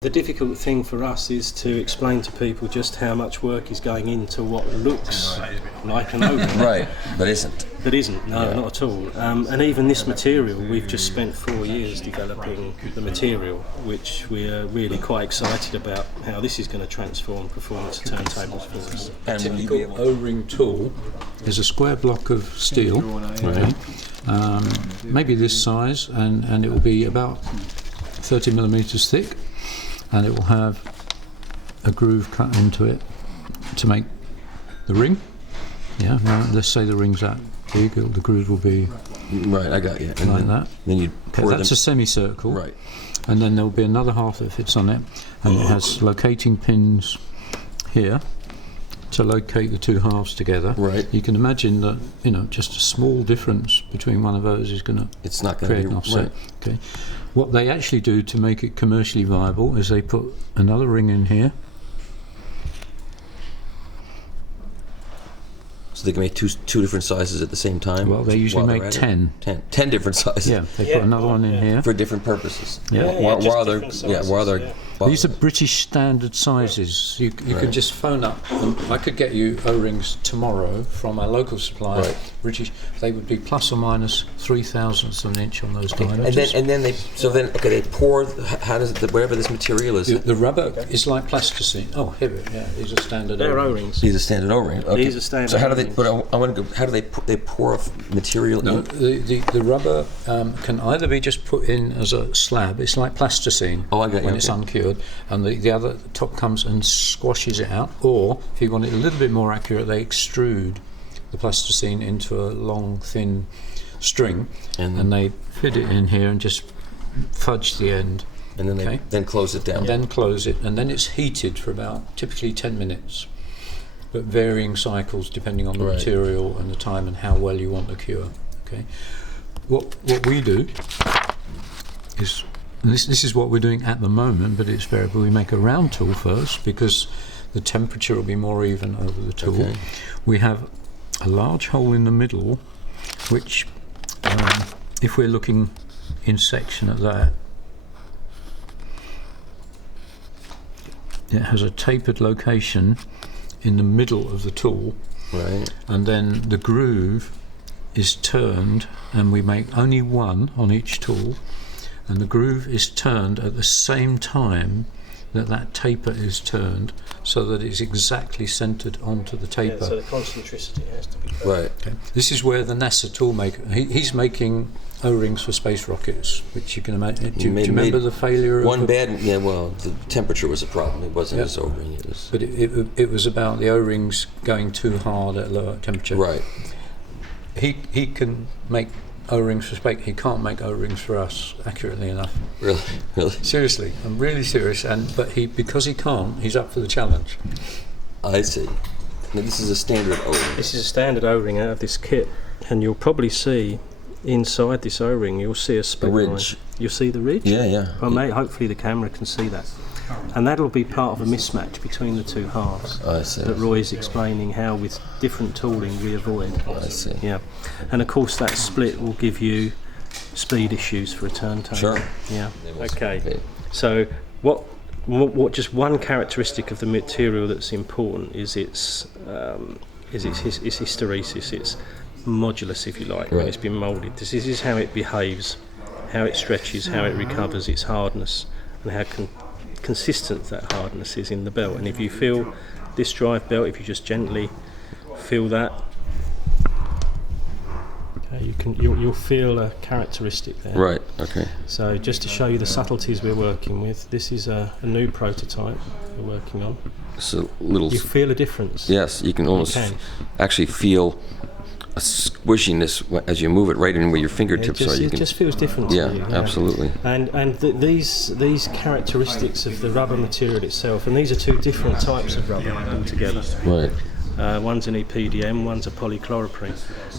The difficult thing for us is to explain to people just how much work is going into what looks like an O-ring. Right, but isn't. That isn't, no, not at all. And even this material, we've just spent 4 years developing the material, which we're really quite excited about how this is going to transform performance of turntables for us. A typical O-ring tool is a square block of steel, okay, maybe this size, and it will be about 30 millimetres thick, and it will have a groove cut into it to make the ring. Yeah, now let's say the ring's that big, the groove will be right. I got you. And like that. Then you pour that's a semicircle. Right. And then there will be another half that fits on it, and it has locating pins here to locate the two halves together. Right. You can imagine that just a small difference between one of those is going to create an offset. Right. Okay. What they actually do to make it commercially viable is they put another ring in here. So they can make two different sizes at the same time? Well, they usually make 10. 10 different sizes? Yeah, they put another one in here. For different purposes? Yeah. These are British standard sizes. You can just phone up. I could get you O-rings tomorrow from our local supplier, British. They would be plus or minus 3/1000ths of an inch on those diameters. And then they pour. How does whatever this material is? The rubber is like plasticine. Oh, here we go. These are standard. They're O-rings. These are standard O-ring. Okay. These are standard. So how do they? But I want to go. How do they pour material? No, the rubber can either be just put in as a slab. It's like plasticine. Oh, I got you. When it's uncured, and the other top comes and squashes it out. Or if you want it a little bit more accurate, they extrude the plasticine into a long, thin string, and they fit it in here and just fudge the end. And then they then close it down. And then close it, and then it's heated for about typically 10 minutes, but varying cycles depending on the material and the time and how well you want the cure. Okay. What we do is, and this is what we're doing at the moment, but it's variable. We make a round tool first because the temperature will be more even over the tool. Okay. We have a large hole in the middle, which, if we're looking in section at that, it has a tapered location in the middle of the tool, and then the groove is turned, and we make only one on each tool, and the groove is turned at the same time that taper is turned, so that it's exactly centred onto the taper. Yeah, so the concentricity has to be right. Okay. This is where the NASA tool maker, he's making O-rings for space rockets, which you can imagine. Do you remember the failure? The temperature was a problem. It wasn't his O-ring. But it was about the O-rings going too hard at lower temperature. Right. He can make O-rings for space. He can't make O-rings for us accurately enough. Really? Seriously, I'm really serious. But because he can't, he's up for the challenge. I see. Now this is a standard O-ring. This is a standard O-ring out of this kit, and you'll probably see inside this O-ring, you'll see a spec ridge. line. You'll see the ridge? Yeah. Well, mate, hopefully the camera can see that. And that'll be part of a mismatch between the two halves. I see. That Roy's explaining how with different tooling we avoid. I see. Yeah. And of course that split will give you speed issues for a turntable. Sure. Yeah. Okay. So what just one characteristic of the material that's important is its hysteresis, its modulus, if you like, when it's been moulded. This is how it behaves, how it stretches, how it recovers, its hardness, and how consistent that hardness is in the belt. And if you feel this drive belt, if you just gently feel that, okay, you'll feel a characteristic there. Right. Okay. So just to show you the subtleties we're working with, this is a new prototype we're working on. So little. You feel a difference. Yes, you can almost actually feel a squishiness as you move it right in where your fingertips are. It just feels different to you. Yeah, absolutely. And these characteristics of the rubber material itself, and these are two different types of rubber altogether. Right. One's an EPDM, one's a polychloroprene.